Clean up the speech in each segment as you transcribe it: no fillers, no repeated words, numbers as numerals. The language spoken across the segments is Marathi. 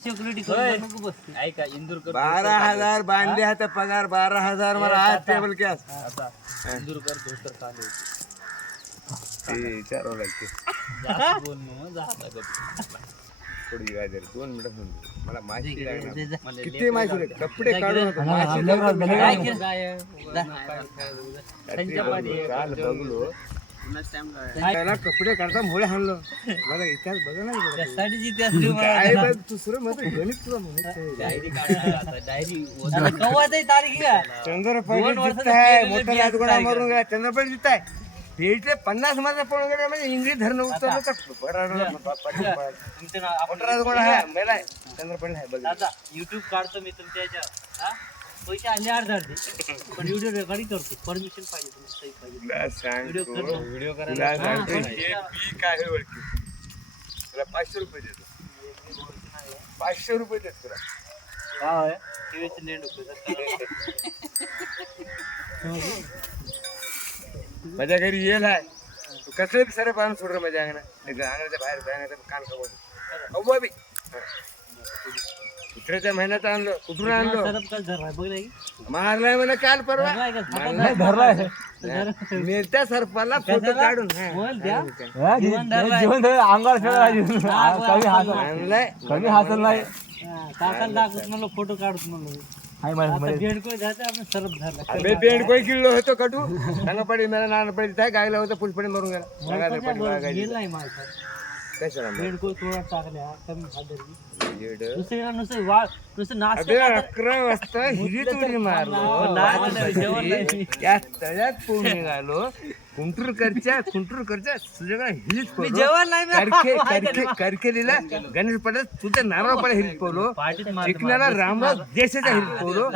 ऐका इंदूरकर 12,000 बांधले आता पगार 12,000 मला आज टेबल कॅश आता इंदूरकर धोतर चालू विचारावं लागते जास्त बोल मग झाला गप्प. थोडी काय तरी 2 मिनिटं थांब. मला माहिती लागणार मला किती माहिती होते कपडे काढून होतो काय केलं? काय त्यांच्या पाठी काल बघलो पुन्हा टाइम त्याला कपडे काढता मोळे हाणलो मला इतिहास बघा ना त्यासाठी जिथे असली काय बघ, दुसरं माझं गणित तुला माहित आहे. डायरी काढणार आता डायरी कवाची तारीख आहे का? चंद्रपैठ 2 वर्षाचं जित आहे केलेलं मोठा बियाचं राजगुडा काय मारून गेला चंद्रपैठ जित आहे भेटले 50 माझा पण वगैरे म्हणजे इंग्लिश धरणं उतरलं तर तुमचं नाव आपण राजगुडा आहे मेलाय चंद्रपैठ आहे बघ दादा युट्यूब काढतो मी तुमच्या याच्यावर हा पैसे आले अर्धे पण व्हिडिओ रेकॉर्डिंग करतो परमिशन पाहिजे तुमची सही पाहिजे तुला सांगतो व्हिडिओ तुला करायला सांगतो हे पीक आहे ओळखी तुला 500 रुपये देतो 500 रुपये देतो तुला काय टीव्हीचं नेट माझ्या घरी येल आहे तू कसं बी सरे पाहून सोड रे माझ्या अंगणाच्या बाहेर जाण्याचं कान खवळ बी दुसऱ्याच्या महिन्यात आणलो कुठून आणलो मारलाय म्हणे काल परवा मेलत्या सरपाला फोटो काढून आणलाय कमी हासल नाही काकाला दाखवत म्हणलं फोटो काढत म्हणलं बेडकोय जायचं आपण सरप झाला अबे पेंट कोई किल्लो होतो कटू सांगा पडी मला नाना पडी काय गायला होतं फुलपडी मरून गेला सांगा ते पडी मागायची गेलं नाही माझं कशाला बेडकोय थोडा टाकल्या कमी हादरली येड. दुसरीला नुसतं वाळ नुसतं नाच अबे 11 वाजता हिरी तुरी मारलो या तळ्यात पोहून निघालो कुंटूरकरच्या तुझ्याकडे हिरीच जेवण नाही करखेलीला गणेश पडत तुझ्या नारळ पडे हिरीत पोहलो चिकण्याला रामराव देशाच्या हिरीत पोहलो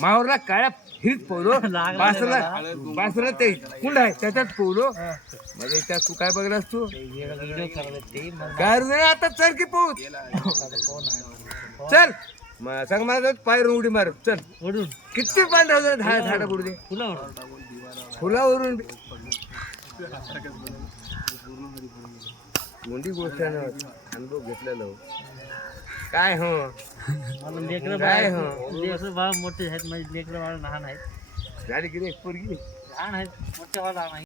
मावरला काळ्या हिरीत पोहलो बासला ते कुंड आहे त्याच्यात पोहलो म्हणजे त्या तू काय बघलास तू काय रे आता चल की पोहत चल सांग माझा पाय उडी मार चल ओढून किती पांढरा झाड बुडू दे फुलावरून मोठी गोष्ट आहे ना अनुभव घेतलेला हो काय हो लेकरं काय हो लेकरं बाळ मोठे आहेत माझे लेकरं बाळ लहान आहेत झाली की रे एक पोरगी लहान आहेत मोठे बाळ लहान आहेत